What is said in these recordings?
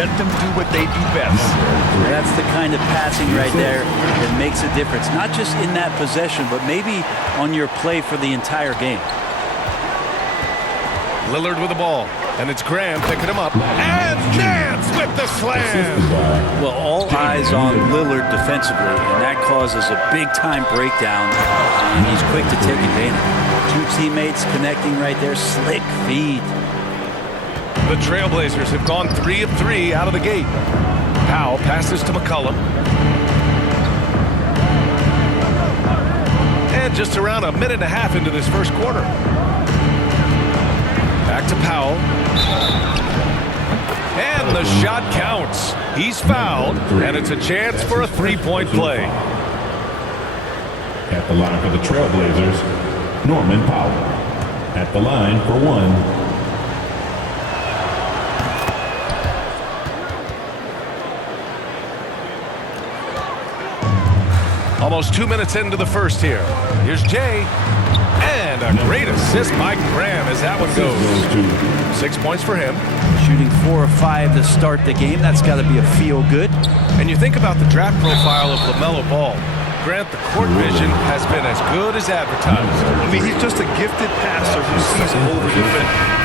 let them do what they do best. That's the kind of passing right there that makes a difference. Not just in that possession, but maybe on your play for the entire game. Lillard with the ball. And it's Graham picking him up. And Nance with the slam. Well, all eyes on Lillard defensively, and that causes a big-time breakdown, and he's quick to take advantage. Two teammates connecting right there. Slick feed. The Trailblazers have gone 3 of 3 out of the gate. Powell passes to McCollum. And just around a minute and a half into this first quarter. Back to Powell. And the shot counts. He's fouled, and it's a chance for a three-point play. At the line for the Trailblazers, Norman Powell. At the line for one. Almost 2 minutes into the first here. Here's Jay. And a great assist by Graham as that one goes. 6 points for him. Shooting 4 of 5 to start the game. That's got to be a feel-good. And you think about the draft profile of LaMelo Ball. Grant, the court vision has been as good as advertised. I mean, he's just a gifted passer who sees over defenders.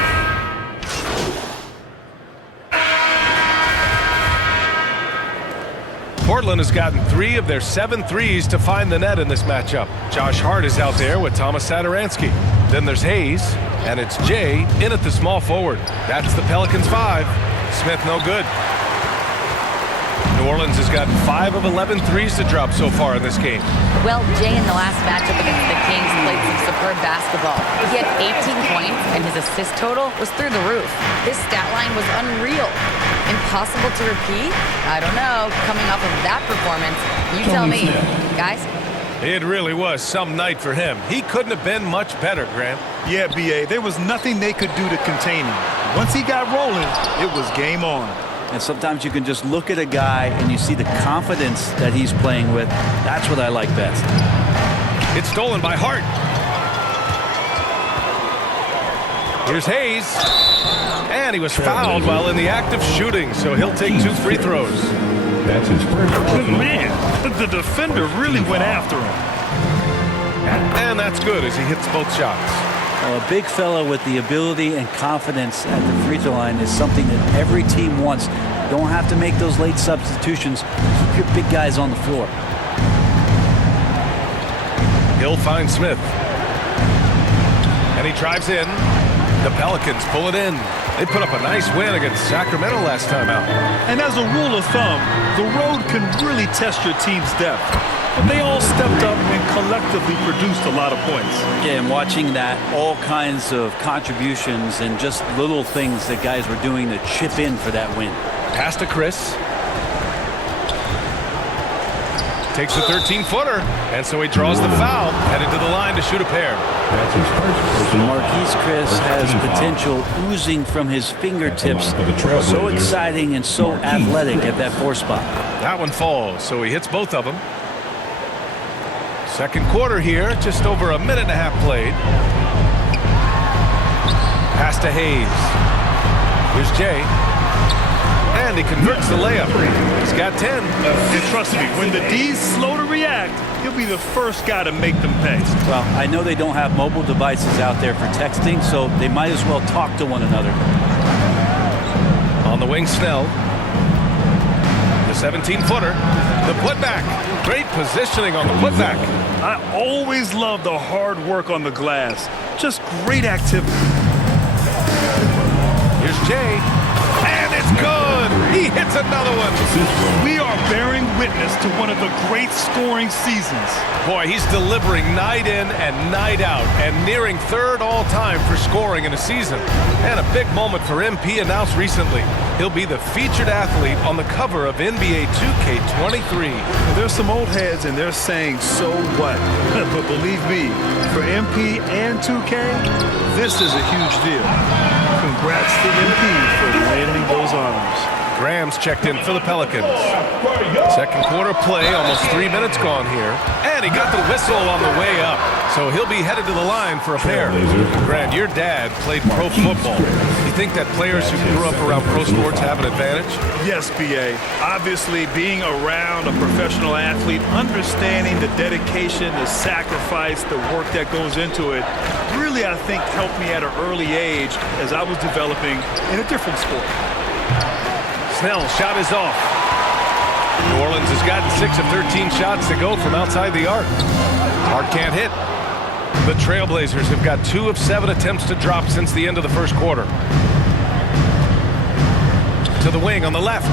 Portland has gotten 3 of their 7 threes to find the net in this matchup. Josh Hart is out there with Thomas Satoransky. Then there's Hayes, and it's Jay in at the small forward. That's the Pelicans 5. Smith no good. New Orleans has gotten 5 of 11 threes to drop so far in this game. Well, Jay in the last matchup against the Kings played some superb basketball. He had 18 points, and his assist total was through the roof. His stat line was unreal. Impossible to repeat? I don't know. Coming off of that performance, you tell me. Guys? It really was some night for him. He couldn't have been much better, Graham. Yeah, B.A., there was nothing they could do to contain him. Once he got rolling, it was game on. And sometimes you can just look at a guy and you see the confidence that he's playing with. That's what I like best. It's stolen by Hart. Here's Hayes. And he was fouled while in the act of shooting, so he'll take 2 free throws. That's his first. Man, the defender really went after him. And that's good as he hits both shots. Well, a big fella with the ability and confidence at the free throw line is something that every team wants. You don't have to make those late substitutions. Keep your big guys on the floor. He'll find Smith. And he drives in. The Pelicans pull it in. They put up a nice win against Sacramento last time out. And as a rule of thumb, the road can really test your team's depth. But they all stepped up and collectively produced a lot of points. Yeah, and watching that, all kinds of contributions and just little things that guys were doing to chip in for that win. Pass to Chris. Takes the 13-footer, and so he draws the foul, headed to the line to shoot a pair. That's his first. Marquise Chris has potential oozing from his fingertips. So exciting and so athletic at that 4 spot. That one falls, so he hits both of them. Second quarter here, just over a minute and a half played. Pass to Hayes. Here's Jay. And he converts the layup. He's got 10. And trust me, when the D's slow to react, he'll be the first guy to make them pay. Well, I know they don't have mobile devices out there for texting, so they might as well talk to one another. On the wing, Snell. The 17-footer. The putback. Great positioning on the putback. I always love the hard work on the glass. Just great activity. Here's Jay. And it's good. He hits another one. We are bearing witness to one of the great scoring seasons. Boy, he's delivering night in and night out and nearing 3rd all-time for scoring in a season. And a big moment for MP announced recently. He'll be the featured athlete on the cover of NBA 2K23. There's some old heads and they're saying, so what? But believe me, for MP and 2K, this is a huge deal. Congrats to MP for landing those honors. Graham's checked in for the Pelicans. Second quarter play, almost 3 minutes gone here. And he got the whistle on the way up. So he'll be headed to the line for a pair. Grant, your dad played pro football. You think that players who grew up around pro sports have an advantage? Yes, B.A. Obviously, being around a professional athlete, understanding the dedication, the sacrifice, the work that goes into it, really, I think, helped me at an early age as I was developing in a different sport. Snell's shot is off. New Orleans has gotten 6 of 13 shots to go from outside the arc. Hart can't hit. The Trailblazers have got 2 of 7 attempts to drop since the end of the first quarter. To the wing on the left.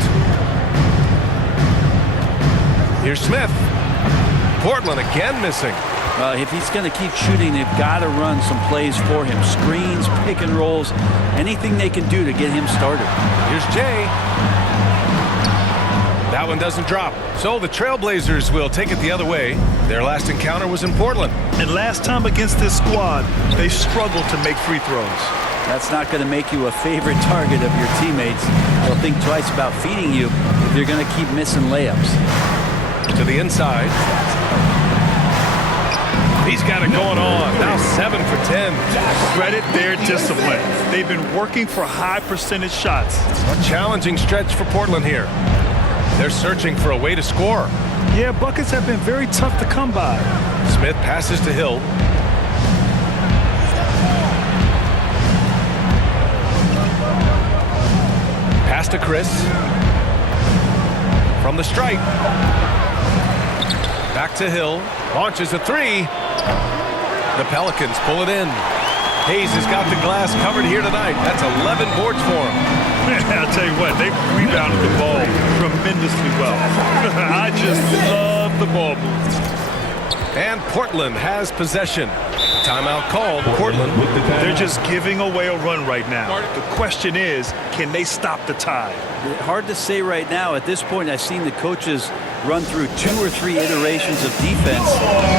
Here's Smith. Portland again missing. If he's going to keep shooting, they've got to run some plays for him. Screens, pick and rolls, anything they can do to get him started. Here's Jay. That one doesn't drop. So the Trailblazers will take it the other way. Their last encounter was in Portland. And last time against this squad, they struggled to make free throws. That's not going to make you a favorite target of your teammates. They'll think twice about feeding you if you're going to keep missing layups. To the inside. He's got it going on. Now 7 for 10. Credit their discipline. They've been working for high percentage shots. A challenging stretch for Portland here. They're searching for a way to score. Yeah, buckets have been very tough to come by. Smith passes to Hill. Pass to Chris. From the stripe. Back to Hill. Launches a 3. The Pelicans pull it in. Hayes has got the glass covered here tonight. That's 11 boards for him. I'll tell you what, they've rebounded the ball tremendously well. I just love the ball movement. And Portland has possession. Timeout called. Portland. They're just giving away a run right now. The question is, can they stop the tide? Hard to say right now. At this point, I've seen the coaches run through 2 or 3 iterations of defense.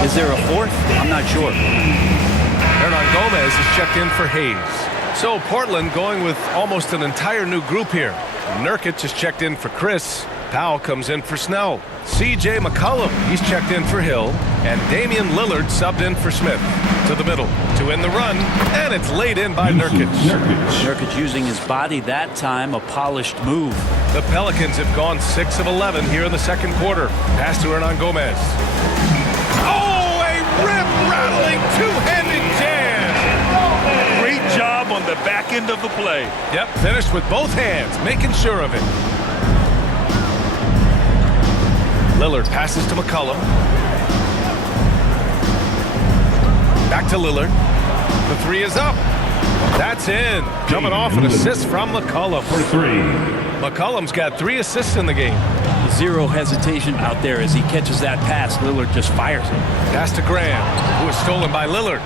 Is there a fourth? I'm not sure. Hernan Gomez is checked in for Hayes. So Portland going with almost an entire new group here. Nurkic is checked in for Chris. Powell comes in for Snell. C.J. McCollum, he's checked in for Hill. And Damian Lillard subbed in for Smith. To the middle to end the run. And it's laid in by Nurkic. Nurkic using his body that time, a polished move. The Pelicans have gone 6 of 11 here in the second quarter. Pass to Hernan Gomez. Oh, a rip-rattling two-handed jam. Great job on the back end of the play. Yep, finished with both hands, making sure of it. Lillard passes to McCollum. Back to Lillard. The 3 is up. That's in. Coming off an assist from McCollum. For 3. McCollum's got 3 assists in the game. Zero hesitation out there as he catches that pass. Lillard just fires it. Pass to Graham, who is stolen by Lillard.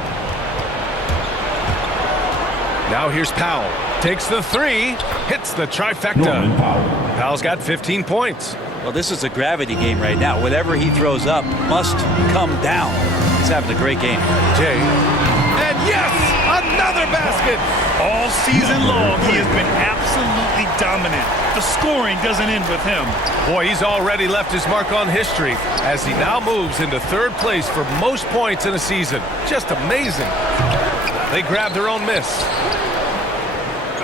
Now here's Powell. Takes the 3. Hits the trifecta. Powell's got 15 points. Well, this is a gravity game right now. Whatever he throws up must come down. He's having a great game. Jay. And yes, another basket. All season long, he has been absolutely dominant. The scoring doesn't end with him. Boy, he's already left his mark on history as he now moves into 3rd place for most points in a season. Just amazing. They grab their own miss.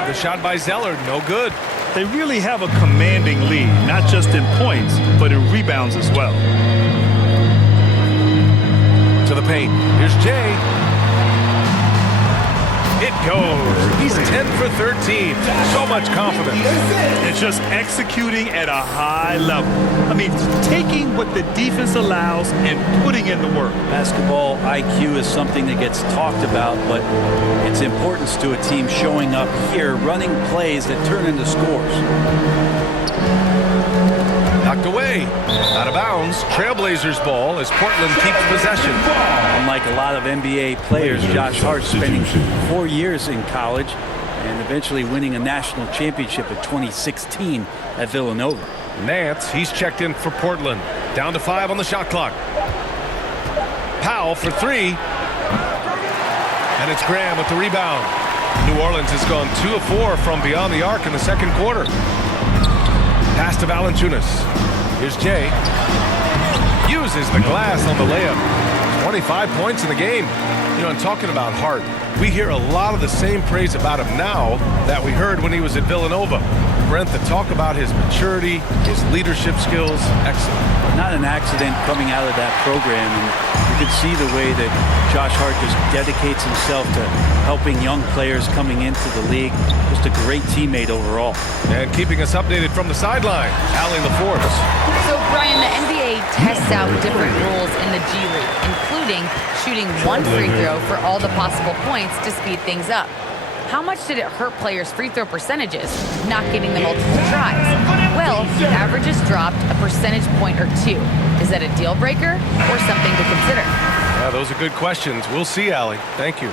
The shot by Zeller, no good. They really have a commanding lead, not just in points, but in rebounds as well. To the paint. Here's Jay. It goes. He's 10 for 13. So much confidence. And just executing at a high level. I mean, taking what the defense allows and putting in the work. Basketball IQ is something that gets talked about, but its importance to a team showing up here, running plays that turn into scores. Knocked away. Out of bounds. Trailblazers ball as Portland keeps possession. Unlike a lot of NBA players, Josh Hart spending 4 years in college and eventually winning a national championship in 2016 at Villanova. Nance, he's checked in for Portland. Down to 5 on the shot clock. Powell for 3. And it's Graham with the rebound. New Orleans has gone 2 of 4 from beyond the arc in the second quarter. Pass to Valanciunas. Here's Jay. Uses the glass on the layup. 25 points in the game. You know, and talking about Hart, we hear a lot of the same praise about him now that we heard when he was at Villanova. Brent, the talk about his maturity, his leadership skills, excellent. Not an accident coming out of that program. And you can see the way that Josh Hart just dedicates himself to helping young players coming into the league. Just a great teammate overall. And keeping us updated from the sideline, Allie LaForce. So, Brian, the NBA tests out different rules in the G League, including shooting one free throw for all the possible points to speed things up. How much did it hurt players' free throw percentages, not getting the multiple tries? Well, the averages dropped a percentage point or two. Is that a deal breaker or something to consider? Those are good questions. We'll see, Allie. Thank you.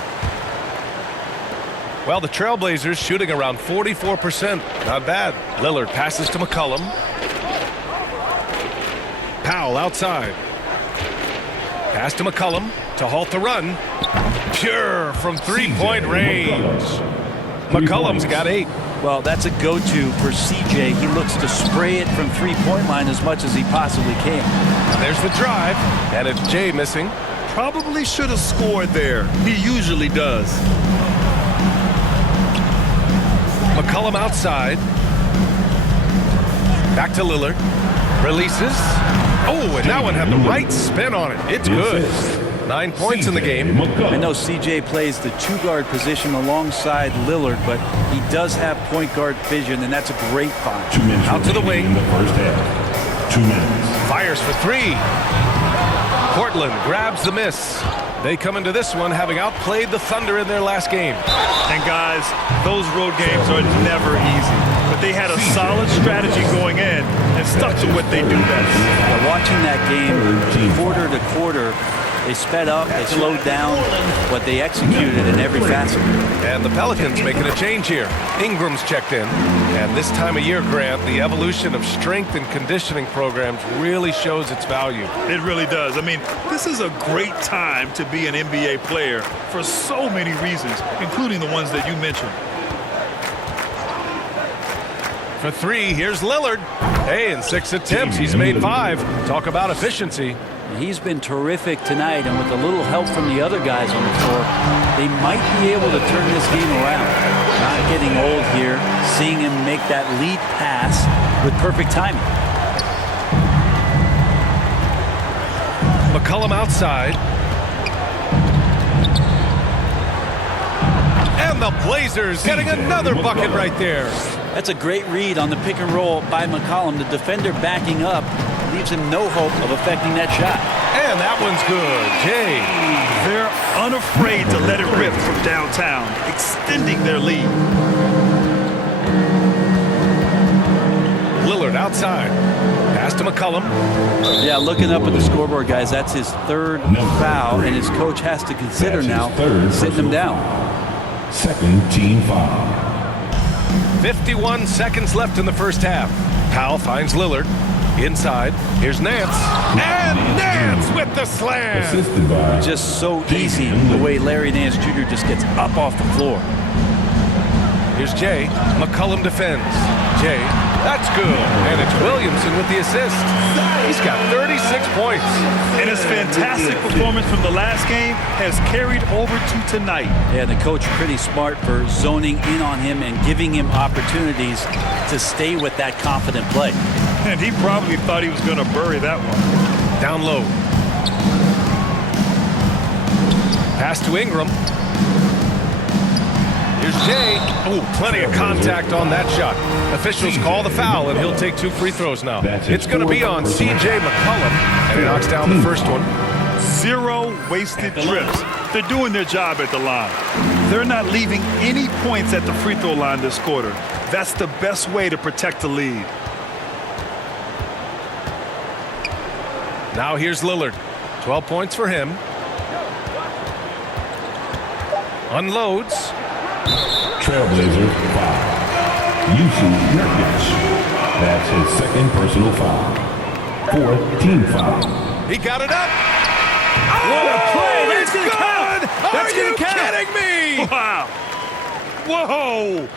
Well, the Trailblazers shooting around 44%. Not bad. Lillard passes to McCollum. Powell outside. Pass to McCollum to halt the run. Pure from three-point range. McCollum's got 8. Well, that's a go-to for CJ. He looks to spray it from three-point line as much as he possibly can. There's the drive, and it's Jay missing. Probably should have scored there. He usually does. McCollum outside. Back to Lillard. Releases. Oh, and that one had the right spin on it. It's good. 9 points in the game. I know CJ plays the two-guard position alongside Lillard, but he does have point guard vision, and that's a great find. 2 minutes Out to the wing. in the first half. 2 minutes. Fires for 3. Portland grabs the miss. They come into this one having outplayed the Thunder in their last game. And guys, those road games are never easy. But they had a solid strategy going in and stuck to what they do best. Now, watching that game quarter to quarter, they sped up, they slowed down, but they executed in every facet. And the Pelicans making a change here. Ingram's checked in. And this time of year, Grant, the evolution of strength and conditioning programs really shows its value. It really does. I mean, this is a great time to be an NBA player for so many reasons, including the ones that you mentioned. For 3, here's Lillard. Hey, in 6 attempts, he's made 5. Talk about efficiency. He's been terrific tonight, and with a little help from the other guys on the floor, they might be able to turn this game around. Not getting old here, seeing him make that lead pass with perfect timing. McCollum outside. And the Blazers getting another bucket right there. That's a great read on the pick and roll by McCollum. The defender backing up leaves him no hope of affecting that shot. And that one's good. Jay. They're unafraid to let it rip from downtown, extending their lead. Lillard outside. Pass to McCollum. Yeah, looking up at the scoreboard, guys, that's his 3rd foul, and his coach has to consider now sitting him down. Second team foul. 51 seconds left in the first half. Powell finds Lillard. Inside. Here's Nance. And Nance with the slam. Assisted by Just so easy the way Larry Nance Jr. just gets up off the floor. Here's Jay. McCollum defends. Jay. That's good. And it's Williamson with the assist. He's got 36 points. And his fantastic performance from the last game has carried over to tonight. Yeah, the coach pretty smart for zoning in on him and giving him opportunities to stay with that confident play. And he probably thought he was going to bury that one. Down low. Pass to Ingram. Here's Jay. Oh, plenty of contact on that shot. Officials call the foul, and he'll take 2 free throws now. It's going to be on C.J. McCollum, and he knocks down the first one. 0 wasted trips. They're doing their job at the line. They're not leaving any points at the free throw line this quarter. That's the best way to protect the lead. Now here's Lillard. 12 points for him. Unloads. Trailblazers foul. Yusuf Nurkic. That's his 2nd personal foul. 4th team foul. He got it up. What a play! That's It's gonna good! count! That's Are you gonna count! kidding me? Wow. Whoa.